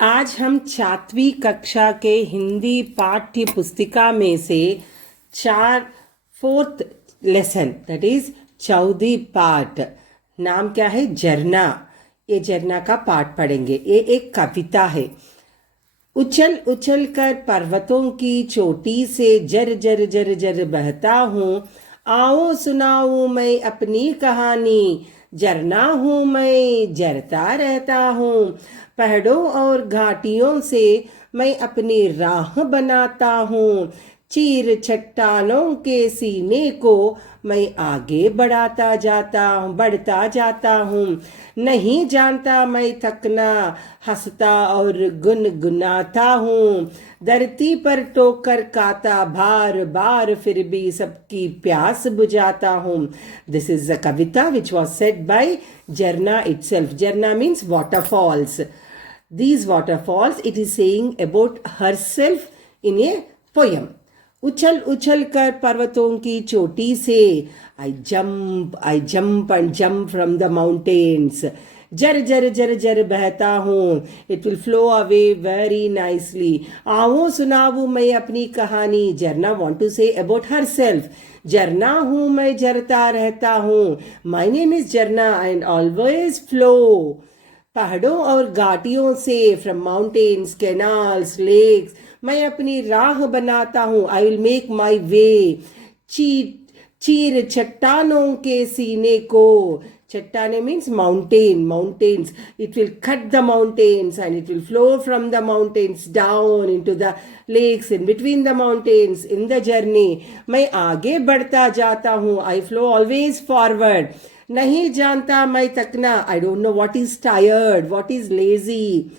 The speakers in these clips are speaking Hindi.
आज हम 4वीं कक्षा के हिंदी पाठ्य पुस्तिका में से फोर्थ लेसन दैट इज चौथी पाठ। नाम क्या है? झरना। ये झरना का पाठ पढ़ेंगे। ये एक कविता है। उछल उछल कर पर्वतों की चोटी से जर जर जर जर बहता हूँ। आओ सुनाऊं मैं अपनी कहानी। झरना हूँ मैं, झरता रहता हूँ। पहाड़ों और घाटियों से मैं अपनी राह बनाता हूँ। चीर चट्टानों के सीने को मैं आगे बढ़ता जाता हूँ। नहीं जानता मैं थकना, हंसता और गुनगुनाता हूँ। धरती पर टोकर खाता बार बार, फिर भी सबकी प्यास बुझाता हूँ। This is a Kavita which was said by Jarna itself. Jarna means waterfalls. These waterfalls, it is saying about herself in a poem. उछल उछल कर पर्वतों की चोटी से, I jump and jump from the mountains. जर जर जर जर बहता हूँ, it will flow away very nicely. आओ सुनाऊं मैं अपनी कहानी. झरना want to say about herself. झरना हूँ मैं, झरता रहता हूँ. My name is Jarna and always flow. पहाड़ों और घाटियों से, फ्रॉम माउंटेन्स, कैनाल्स, लेक्स, मैं अपनी राह बनाता हूँ. I will make my way. चीर चट्टानों के सीने को. चट्टाने means mountains. It will cut the mountains and it will flow from the mountains down into the lakes in between the mountains in the journey. मैं आगे बढ़ता जाता हूँ. I flow always forward. नहीं जानता मैं थकना. I don't know what is tired, what is lazy.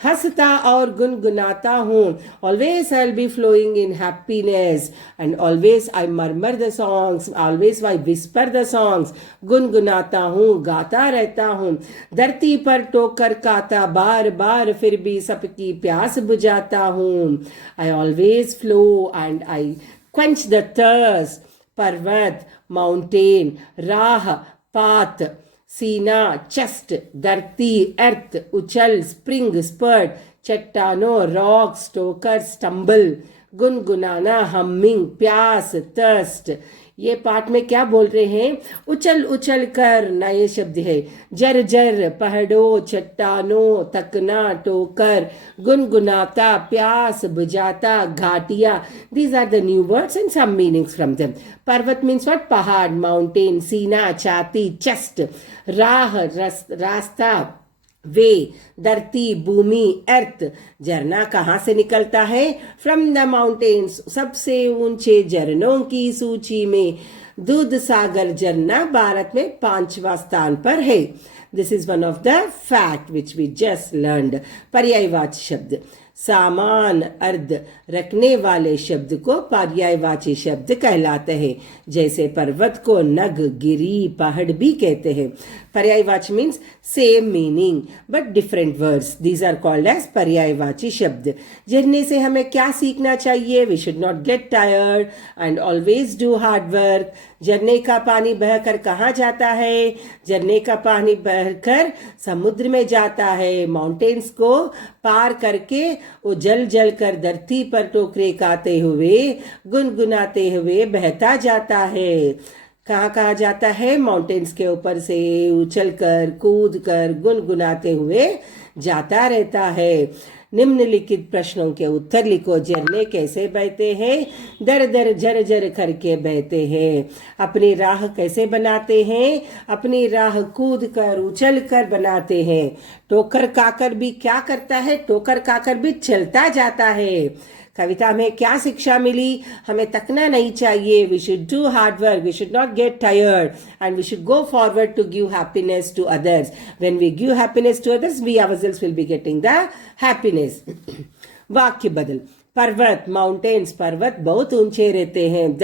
हंसता और गुनगुनाता हूँ. Always I will B flowing in happiness and always I murmur the songs. Always I whisper the songs. गुनगुनाता हूँ, गाता रहता हूँ. धरती पर टोकर खाता बार बार, फिर भी सबकी प्यास बुझाता हूँ. I always flow and I quench the thirst. पर्वत, माउंटेन, राह, पाथ, सीना, चेस्ट, धरती, अर्थ, उछल, स्प्रिंग, स्पर्ट, चट्टानों, रॉक्स, टोकर, स्टम्बल, गुनगुनाना, हमिंग, प्यास, थर्स्ट. ये पाठ में क्या बोल रहे हैं? उछल उछल कर, नए शब्द है. जर जर, पहाड़ों, चट्टानों, थकना, टोकर, गुनगुनाता, प्यास बुझाता, घाटिया. These are the new words and some meanings from them. पर्वत means what? पहाड़, माउंटेन. सीना, छाती, चेस्ट. राह, रास्ता, वे, धरती, भूमि, अर्थ. झरना कहाँ से निकलता है? From the mountains. सबसे ऊंचे झरनों की सूची में दूध सागर झरना भारत में 5वां स्थान पर है. This is one of the fact which we just learned. पर्यायवाची शब्द. सामान, अर्ध, रखने वाले शब्द को पर्यायवाची शब्द कहलाते हैं. जैसे पर्वत को नग, गिरी, पहाड़ भी कहते हैं. पर्यायवाची means same meaning but different words. These are called as पर्यायवाची शब्द. झरने से हमें क्या सीखना चाहिए? We should not get tired and always do hard work. झरने का पानी बहकर कहाँ जाता है? झरने का पानी बहकर समुद्र में जाता है. माउंटेन्स को पार करके वो जल जल कर धरती पर टोकरे खाते हुए, गुनगुनाते हुए बहता जाता है. कहाँ कहाँ जाता है? माउंटेन्स के ऊपर से उछल कर, कूद कर, गुनगुनाते हुए जाता रहता है. निम्नलिखित प्रश्नों के उत्तर लिखो. झरने कैसे बहते हैं? दर दर झर झर करके बहते हैं. अपनी राह कैसे बनाते हैं? अपनी राह कूद कर, उछल कर बनाते हैं. टोकर काकर भी क्या करता है? टोकर काकर भी चलता जाता है. कविता में क्या शिक्षा मिली? हमें थकना नहीं चाहिए. We should do hard work. We should not get tired and we should go forward to give happiness to others. When we give happiness to others, we ourselves will be getting the happiness. वाक्य बदल. पर्वत, माउंटेन्स. पर्वत बहुत ऊंचे रहते हैं.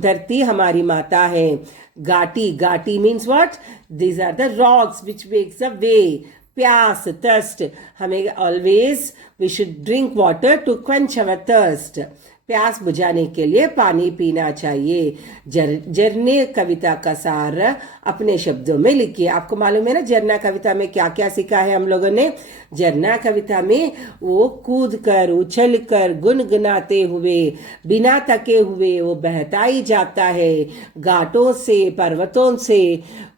धरती हमारी माता है. घाटी means what? These are the rocks which makes the way. प्यास, थर्स्ट. हमें always we should drink water to quench our thirst. प्यास बुझाने के लिए पानी पीना चाहिए। झरने कविता का सार अपने शब्दों में लिखिए। आपको मालूम है ना झरना कविता में क्या क्या सीखा है हम लोगों ने। झरना कविता में वो कूद कर उछल कर गुनगुनाते हुए बिना थके हुए वो बहता ही जाता है, घाटों से पर्वतों से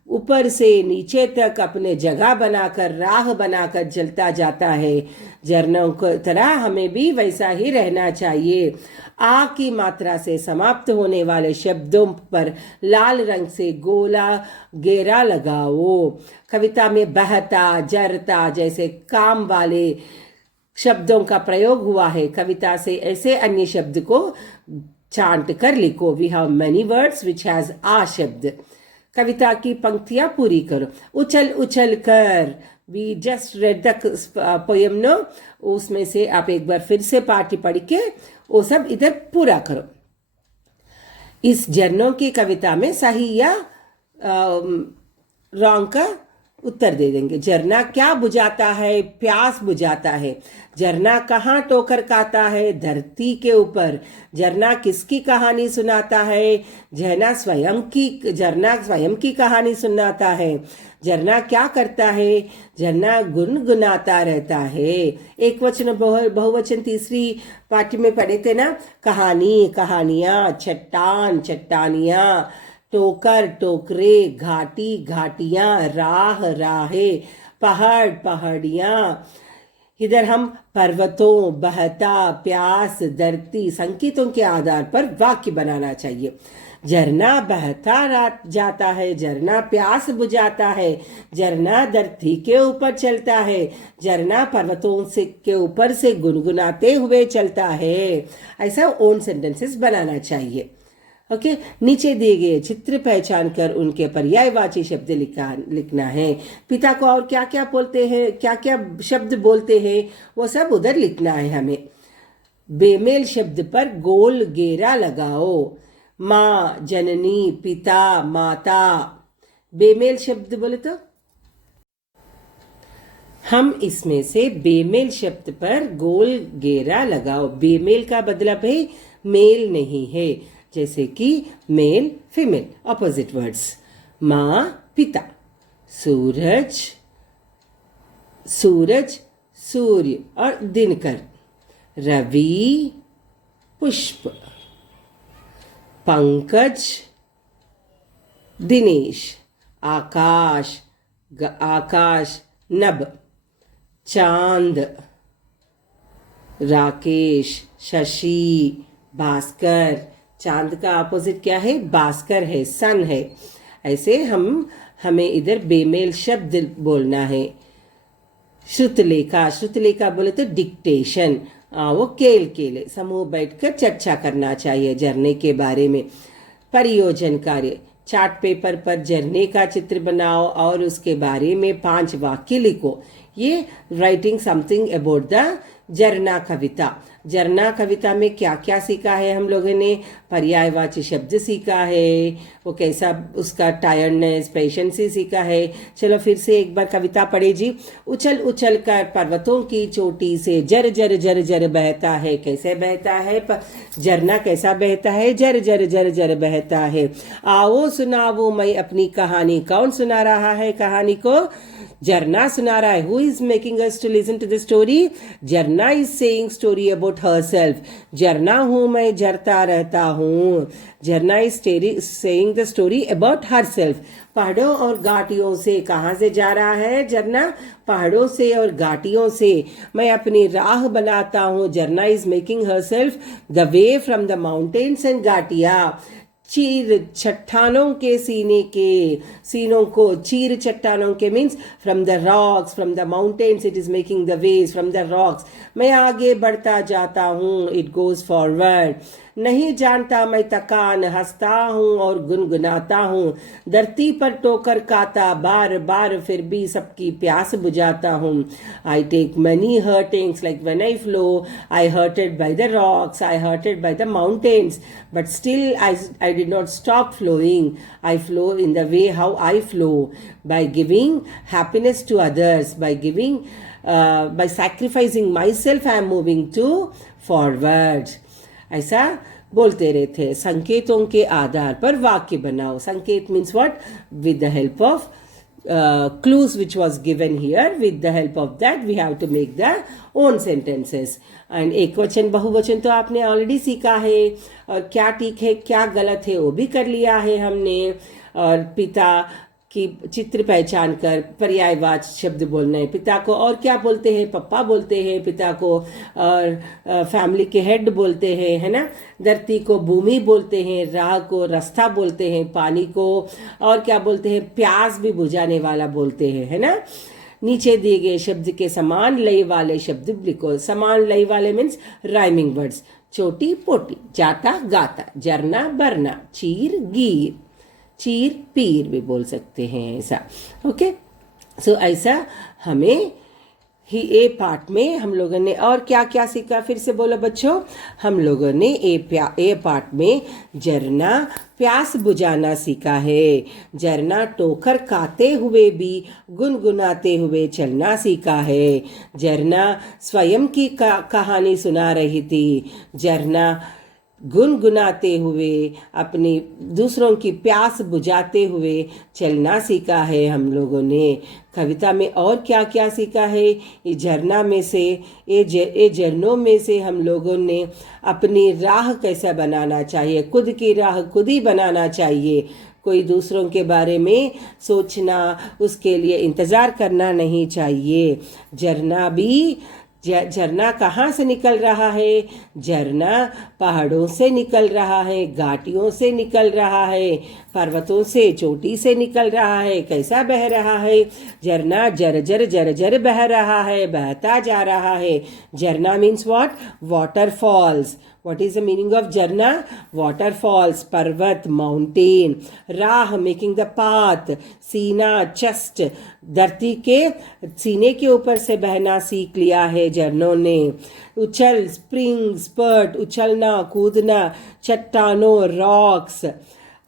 ऊपर से नीचे तक अपने जगह बनाकर राह बनाकर चलता जाता है। झरनों की तरह हमें भी वैसा ही रहना चाहिए। आ की मात्रा से समाप्त होने वाले शब्दों पर लाल रंग से गोला घेरा लगाओ। कविता में बहता जरता जैसे काम वाले शब्दों का प्रयोग हुआ है। कविता से ऐसे अन्य शब्द को छांट कर लिखो। We have many words which has आ शब्द। कविता की पंक्तियां पूरी करो। उछल उछल कर, we just read the poem no, उसमें से आप एक बार फिर से पाठ पढ़ के वो सब इधर पूरा करो। इस झरनों की कविता में सही या रॉन्ग का उत्तर दे देंगे। झरना क्या बुझाता है? प्यास बुझाता है। झरना कहाँ टोकर खाता है? धरती के ऊपर। झरना किसकी कहानी सुनाता है? झरना स्वयं की कहानी सुनाता है। झरना क्या करता है? झरना गुनगुनाता रहता है। एक वचन बहुवचन तीसरी पाठ्य में पढ़े थे ना, कहानी कहानियां, चट्टान चट्टानियां, टोकर टोकरे, घाटी घाटियां, राह राहें, पहाड़ पहाड़ियां। इधर हम पर्वतों, बहता, प्यास, धरती संकेतों के आधार पर वाक्य बनाना चाहिए। झरना बहता जाता है, झरना प्यास बुझाता है, झरना धरती के ऊपर चलता है, झरना पर्वतों से के ऊपर से गुनगुनाते हुए चलता है। ऐसा ओन सेंटेंसेस बनाना चाहिए। ओके, नीचे दिए गए चित्र पहचान कर उनके पर्यायवाची शब्द लिखना है। पिता को और क्या क्या बोलते हैं, क्या क्या शब्द बोलते हैं, वो सब उधर लिखना है हमें। बेमेल शब्द पर गोल घेरा लगाओ। माँ, जननी, पिता, माता। बेमेल शब्द बोले तो हम इसमें से बेमेल शब्द पर गोल घेरा लगाओ। बेमेल का मतलब है मेल नहीं है, जैसे कि मेल फीमेल, ऑपोजिट वर्ड्स। माँ, पिता। सूरज, सूरज, सूर्य और दिनकर। रवि, पुष्प। पंकज, दिनेश। आकाश, आकाश, नभ। चांद, राकेश, शशि, भास्कर। चांद का अपोजिट क्या है? भास्कर है, सन है। ऐसे हमें इधर बेमेल शब्द बोलना है। श्रुतलेखा, श्रुतलेखा बोले तो डिक्टेशन, वो केले समूह बैठकर चर्चा करना चाहिए झरने के बारे में। परियोजन कार्य, चार्ट पेपर पर झरने का चित्र बनाओ और उसके बारे में 5 वाक्य लिखो। ये राइटिंग समथिंग अबाउट द झरना कविता। झरना कविता में क्या क्या सीखा है हम लोगों ने? पर्यायवाची शब्द सीखा है, वो कैसा उसका टायर्डनेस, पेशेंसी सीखा है। चलो फिर से एक बार कविता पढ़े जी। उछल उछल कर पर्वतों की चोटी से जर जर जर जर बहता है। कैसे बहता है? झरना कैसा बहता है? जर जर जर जर बहता है। आओ सुनाओ मैं अपनी कहानी। कौन सुना रहा है कहानी को? झरना सुना रहा है। Who is making us to listen to the story? झरना is saying story about herself. झरना हूं मैं, झरता रहता हूं। झरना is saying the story about herself. पहाड़ों और घाटियों से, कहाँ से जा रहा है झरना? पहाड़ों से और घाटियों से मैं अपनी राह बनाता हूँ। झरना is making herself the way from the mountains and घाटिया। चीर चट्टानों के सीनों को, चीर चट्टानों के means from the rocks, from the mountains it is making the ways from the rocks. मैं आगे बढ़ता जाता हूँ, इट गोज फॉरवर्ड। नहीं जानता मैं थकान, हंसता हूँ और गुनगुनाता हूँ। धरती पर टोकर खाता बार बार, फिर भी सबकी प्यास बुझाता हूँ। I take many hurtings, like when I flow, I hurted by the rocks, I hurted by the mountains, but still I did not stop flowing. I flow in the way how I flow, by giving happiness to others, by sacrificing myself, I am moving to forward. ऐसा बोलते रहते हैं। संकेतों के आधार पर वाक्य बनाओ। संकेत means what? With the help of clues which was given here, with the help of that we have to make the own sentences. and एक वचन बहुवचन तो आपने ऑलरेडी सीखा है, और क्या ठीक है क्या गलत है वो भी कर लिया है हमने। और पिता की चित्र पहचान कर पर्यायवाची शब्द बोलना है। पिता को और क्या बोलते हैं? पप्पा बोलते हैं पिता को, और फैमिली के हेड बोलते हैं, है ना। धरती को भूमि बोलते हैं, राह को रास्ता बोलते हैं, पानी को और क्या बोलते हैं? प्यास भी बुझाने वाला बोलते हैं, है ना। नीचे दिए गए शब्द के समान लय वाले शब्द लिखो। समान लय वाले मीन्स राइमिंग वर्ड्स। छोटी पोटी, जाता गाता, जरना बरना, चीर गीर, चीर पीर भी बोल सकते हैं ऐसा। ओके, सो ऐसा हमें ही ए पार्ट में हम लोगों ने और क्या क्या सीखा? फिर से बोलो बच्चों। हम लोगों ने ए पार्ट में झरना प्यास बुझाना सीखा है। झरना ठोकर खाते हुए भी गुनगुनाते हुए चलना सीखा है। झरना स्वयं की कहानी सुना रही थी। झरना गुनगुनाते हुए अपनी दूसरों की प्यास बुझाते हुए चलना सीखा है हम लोगों ने। कविता में और क्या क्या सीखा है? ये झरना में से, ये झरनों में से हम लोगों ने अपनी राह कैसा बनाना चाहिए, खुद की राह खुद ही बनाना चाहिए। कोई दूसरों के बारे में सोचना, उसके लिए इंतज़ार करना नहीं चाहिए। झरना कहाँ से निकल रहा है? झरना पहाड़ों से निकल रहा है, घाटियों से निकल रहा है, पर्वतों से, चोटी से निकल रहा है। कैसा बह रहा है? झरना जर जर बह रहा है, बहता जा रहा है। झरना means what? Waterfalls. What is the meaning of झरना? Waterfalls, पर्वत, माउंटेन। राह, making the path। सीना, चेस्ट, धरती के सीने के ऊपर से बहना सीख लिया है झरनों ने। उछल, स्प्रिंग, स्पर्ट, उछलना, कूदना, चट्टानों, रॉक्स,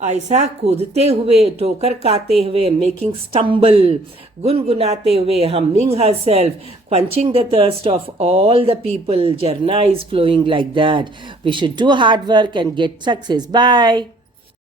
ऐसा कूदते हुए, ठोकर खाते हुए, मेकिंग स्टम्बल, गुनगुनाते हुए, humming herself, quenching the thirst of all the people. Jharna is flowing like that. We should do hard work and get success. Bye.